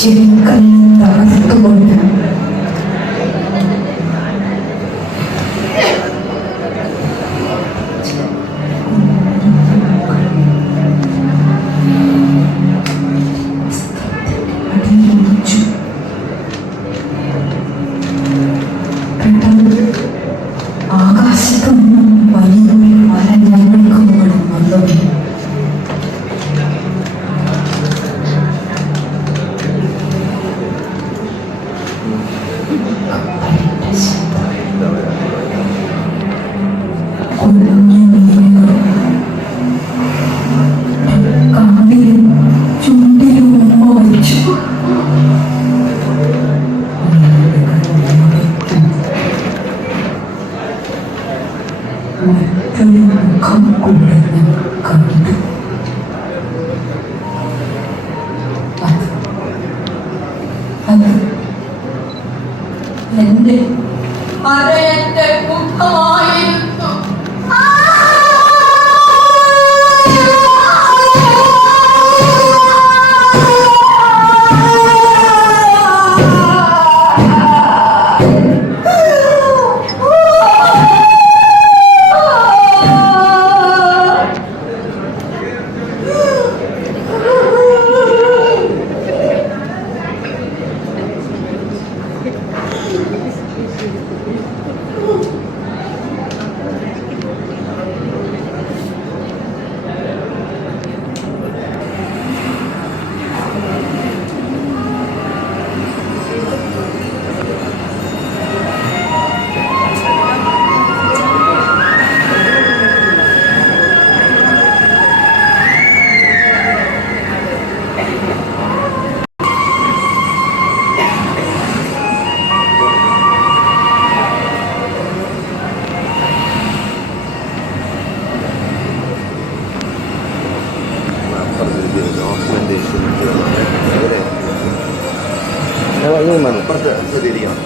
ചെങ്കൽ തകർത്തുകൊണ്ട് എന്റെ അരയന്റെ മുഖമായിരുന്നു. Ini mana? Pada sendirian.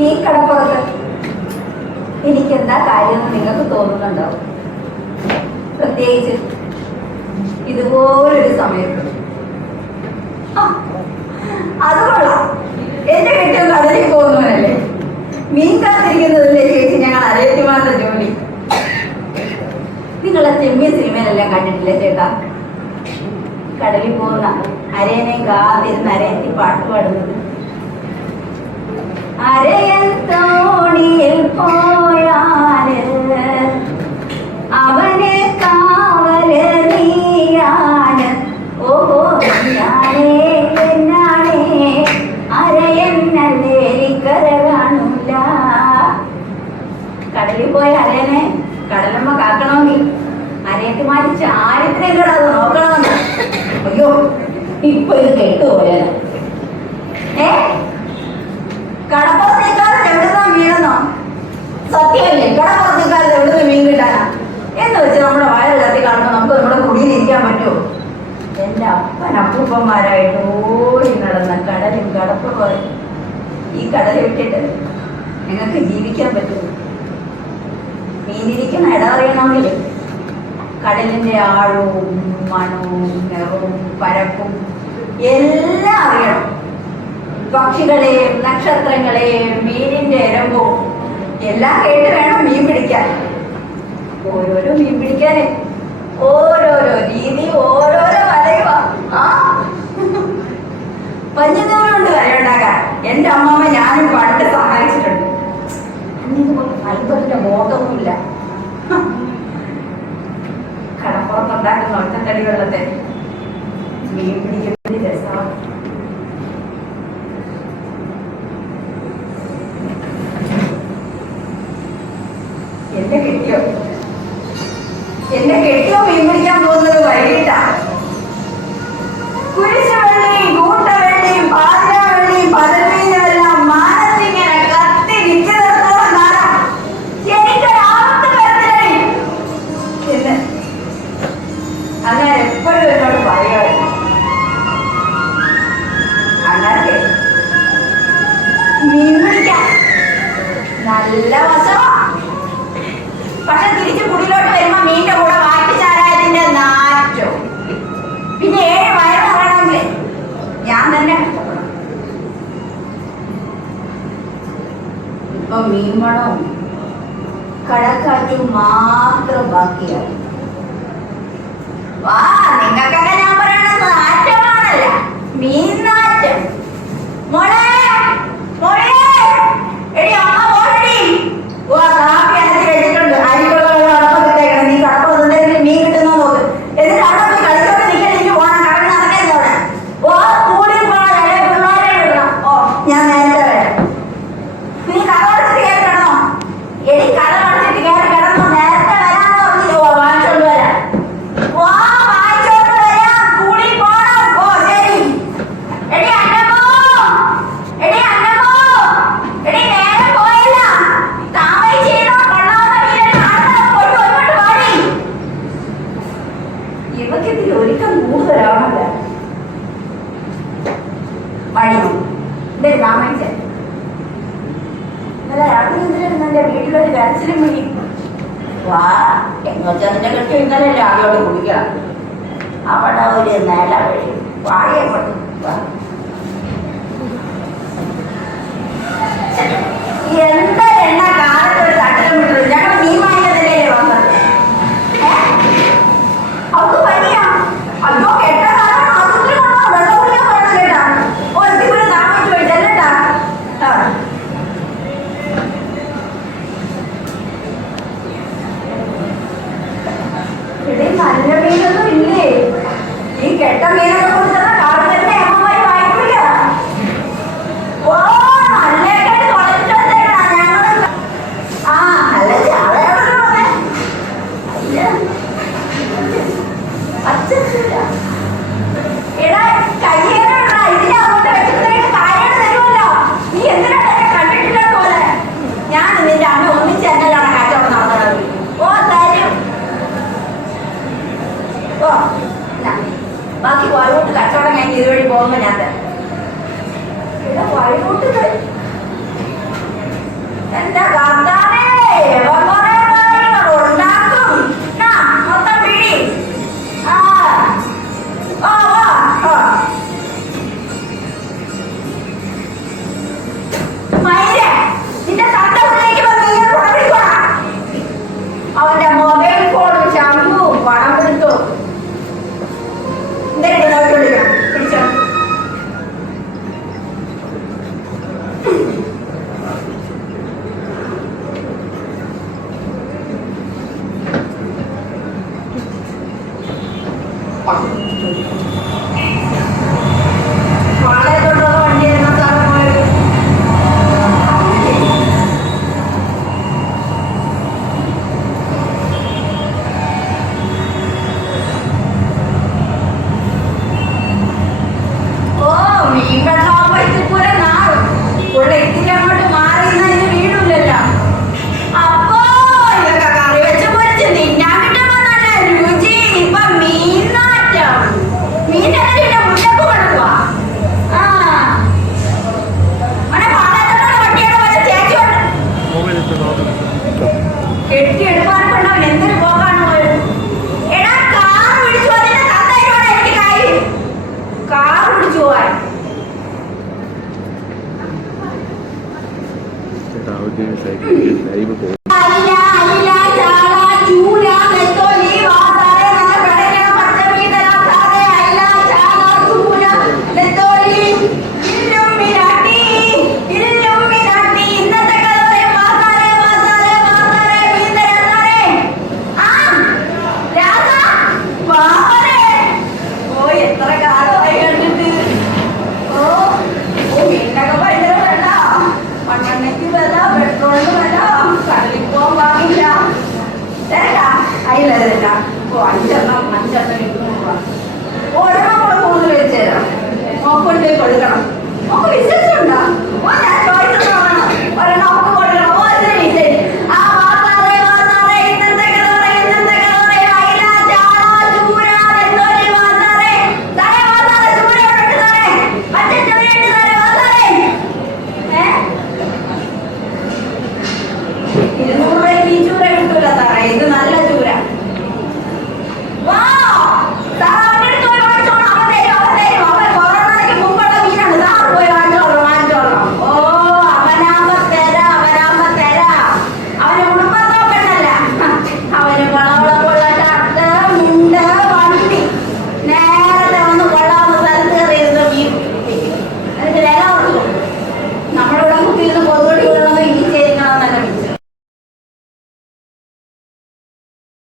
ഈ കടപ്പുറത്ത് എനിക്കെന്താ കാര്യം നിങ്ങൾക്ക് തോന്നുന്നുണ്ടാവും. പ്രത്യേകിച്ച് ഇതുപോലൊരു സമയത്ത്. അത് കൊള്ളാം, എന്റെ കെട്ടിയ കടലിൽ പോകുന്നവനല്ലേ. മീൻ കാത്തിരിക്കുന്നതല്ലേ ചേച്ചി ഞങ്ങൾ അരയത്തിമാരുടെ ജോലി. നിങ്ങളെ ചെമ്മീൻ സിനിമയിലെല്ലാം കണ്ടിട്ടില്ലേ ചേട്ടാ? കടലിൽ പോകുന്ന അരയനെ കാത്തിരുന്ന് അരയത്തി പാട്ട് പാടുന്നത്. അരയൻ തോണിയിൽ പോയാല് അവനെ കാവല് നീയാണ്. ഓഹോ ഞാനേ എന്നാണേ അരയന്നല്ലേരിക്കര കാണൂല. കടലിൽ പോയ അരയനെ കടലമ്മ കാക്കണമെങ്കിൽ അരയത്തിമാരി ചാരിത്രം കിടാതെ നോക്കണമെന്ന്. അയ്യോ ഇപ്പൊ ഇത് കേട്ടുപോയാല് കടപ്പുറത്തേക്കാൾ എവിടുന്നാ വീണെന്നോ? സത്യമല്ലേ? കടപ്പുറത്തേക്കാൾ എവിടുന്ന് മീൻ കിട്ടാനാ എന്ന് വെച്ച് നമ്മുടെ വയറ് കത്തി കാണുമ്പോൾ നമുക്ക് നമ്മുടെ കുടിയിലിരിക്കാൻ പറ്റുമോ? എന്റെ അപ്പൻ അപ്പൂപ്പന്മാരായിട്ട് ഓടി നടന്ന കടലും കടപ്പുറം ഈ കടൽ വിട്ടിട്ട് നിങ്ങൾക്ക് ജീവിക്കാൻ പറ്റുമോ? മീനിരിക്കുന്ന ഇടമറിയണമെങ്കിൽ കടലിന്റെ ആഴവും മണവും നിറവും പരപ്പും എല്ലാം അറിയണം. പക്ഷികളെയും നക്ഷത്രങ്ങളെയും മീനിന്റെ ഇരമ്പും എല്ലാം കേട്ട് വേണം മീൻ പിടിക്കാൻ. ഓരോരോ മീൻ പിടിക്കാന് ഓരോരോ രീതി, ഓരോരോ വലയുവാ. പഞ്ഞിനൂലുകൊണ്ട് വലയുണ്ടാക്കാൻ എന്റെ അമ്മമ്മ ഞാനും പണ്ട് സഹായിച്ചിട്ടുണ്ട്. ഇതുപോലെ ഫൈബറിന്റെ ബോധമൊന്നുമില്ല. കടപ്പുറത്തുണ്ടാക്കുന്ന ഒറ്റത്തടി വെള്ളത്തെ മീൻ പിടിക്കുന്ന രസമാണ്. എന്നെ കെട്ടിയോ മീൻ പിടിക്കാൻ പോകുന്നത് വൈകിട്ടാ. കുരിശുവെള്ളിയും കൂട്ടവെള്ളിയും പാതിരാവെള്ളിയും പതിർമീനുമെല്ലാം മാനത്തിങ്ങനെ കത്തി വിറ്റ് നിർത്തോളം കാലം എനിക്കൊരാപത്ത് വരത്തില്ലേ. നല്ല വശമാ. പക്ഷെ തിരിച്ച് കുടിയിലോട്ട് വരുമ്പോ മീന്റെ കൂടെ വാറ്റിച്ചാരായതിന്റെ നാറ്റോ. പിന്നെ 7 വയറ് നിറയണമെങ്കിലേ ഞാൻ തന്നെ കഷ്ടപ്പെടണം. ഇപ്പൊ മീൻമണവും കടക്കാറ്റും മാത്രം ബാക്കിയായി. വാ, നിങ്ങൾക്കൊക്കെ ഞാൻ പറയണത് നാറ്റമാണല്ല, മീൻ നാറ്റം. മോളെ, മോളെ, എടി അമ്മ പോരടി. വാ, കാപ്പി അനത്തി വെച്ചിട്ടുണ്ട്. അരിക്കുള്ള കടപ്പത്തിട്ടേക്കണം. നീ കടപ്പ് എന്തെങ്കിലും മീൻ കിട്ടുന്നോ നോക്ക്. എന്നിട്ട് അവിടെ പോയി കളിച്ചോണ്ട് നിൽക്കാൻ എനിക്ക് പോകണം. കടന്ന് നടക്കരുത് അവിടെ. ഓ, സ്കൂളിൽ പോകണം. അല്ലെ പിള്ളേരെ വിടണം. ഓ, ഞാൻ നേരത്തെ വരാം. നീ കട അടച്ചിട്ട് കയറി കിടന്നോ? എടി കട അടച്ചിട്ട് കയറി കിടന്നോ? നേരത്തെ വരാന്ന് പറഞ്ഞില്ലേ? ഓ, വാങ്ങിച്ചോണ്ട് വരാം. വാ, വാങ്ങിച്ചോണ്ട് വരാം. സ്കൂളിൽ പോകണം. ഓ, ശരി. എടി അന്നമ്മോ, എടി അന്നമ്മോ, എടി നേരെ പോയില്ല. താമര ചെയ്തോ കൊള്ളാവുന്ന മീനെ കാണുന്നത് കൊണ്ട് ഒരുപാട് പാടി. ഇവക്കിതിൽ ഒരുക്കം കൂടുതലാണല്ലോ. വഴിയോ എന്റെ താമരച്ചൻ ഇന്നലെ രാത്രി എന്തിനായിരുന്നു എന്റെ വീട്ടിലൊരു കരച്ചിലും വിളി. വാ, എന്നുവെച്ചാൽ നിന്റെ കെട്ടി ഇന്നലെ രാവിലോട്ട് കുടിക്കണം. അവിടെ ഒരു നില വഴി വാഴയെ കൊണ്ട് വാ. എന്താ എണ്ണ കാലത്ത് ഒരു തട്ടിലും വിട്ടു. ഞങ്ങൾ മീൻ വാങ്ങിയതല്ലേ വന്നത്. അവർക്ക് പനിയാ. അയ്യോ, കെട്ട കാലം ആശുപത്രി കൊണ്ടോ വെള്ളം കുടിക്കാൻ പറയണം കേട്ടാ. ഓ, എത്തിപ്പോയി താമസിച്ചു പോയി ചെല്ലട്ടാ. ഇവിടെ നല്ല മീനൊന്നും ഇല്ലേ? ഈ കെട്ട മീനൊക്കെ കൊടുത്താൽ കാടുകെട്ട അമ്മമാര് വാങ്ങിക്കില്ല. ഓ, നല്ലതായിട്ട് തുളച്ചിട്ടേക്കണ ഞങ്ങള്. ആ, നല്ല ചാളയാണല്ലോ വന്നേ. അല്ല, പച്ചച്ചില്ല. എടാ, കയ്യേറാ. ഇതിനെ അങ്ങോട്ട് വെച്ചിട്ടുണ്ടെങ്കിൽ കാര്യം തരുമല്ലോ. നീ എന്തിനാണ് എന്നെ കണ്ടിട്ടില്ല പോലെ? ഞാൻ നിന്റെ അമ്മ ഒന്നിച്ച് എന്നല്ലാണ് കച്ചവടം നടന്നത്. ഓ, തരും. ഓ, ബാക്കി വഴിപോട്ട് കച്ചവടം കഴിഞ്ഞ് ഇതുവഴി പോകുമ്പോ ഞാൻ തരാം. ഇവിടെ വഴിപോട്ട് എന്താ കർത്താവേ, കുറെ കാര്യങ്ങൾ ഉണ്ടാക്കും. മൊത്തം പിടി. ആ, ഓ, ഓ, മയിലേ, നിന്റെ തട്ടത്തിലേക്ക് നീ പിടിക്കോളാ. അവന്റെ മൊബൈൽ ഫോണും ശമ്പുവും പണം പിടിച്ചു. പിടിച്ചോ. വളരെ തൊട്ടുള്ള വണ്ടിയായിരുന്നു സാറ് പോയത്. ഓ, മീൻ വെള്ളമാകുമ്പോ ഇത്തിപ്പൂരെ നാറും. ഇവിടെ ഇത്തിരി അങ്ങോട്ട് മാറി ഇതിന് വീടില്ലല്ലോ. അപ്പോ ഇതൊക്കെ കറി വെച്ച് പൊരിച്ച് തിന്നാൻ കിട്ടുമ്പോ നല്ല രുചി. ഇപ്പൊ മീൻ നാറ്റം. മീൻ്റെ മുന്നപ്പ് കൊടുക്കുവാ. ആ, അവനെ പാടാത്തോടെ വണ്ടിയുടെ പോലെ ചേച്ചി കെട്ടിയെടുക്കാനുണ്ടാവും. എന്തൊരു പോക്കാണ് പോയത്. എടാ, കാർ പിടിച്ചു അതിന്റെ തന്തയോടെ എനിക്ക് കാര്യം. കാർ പിടിച്ചു പോവാൻ. സൈക്കിൾ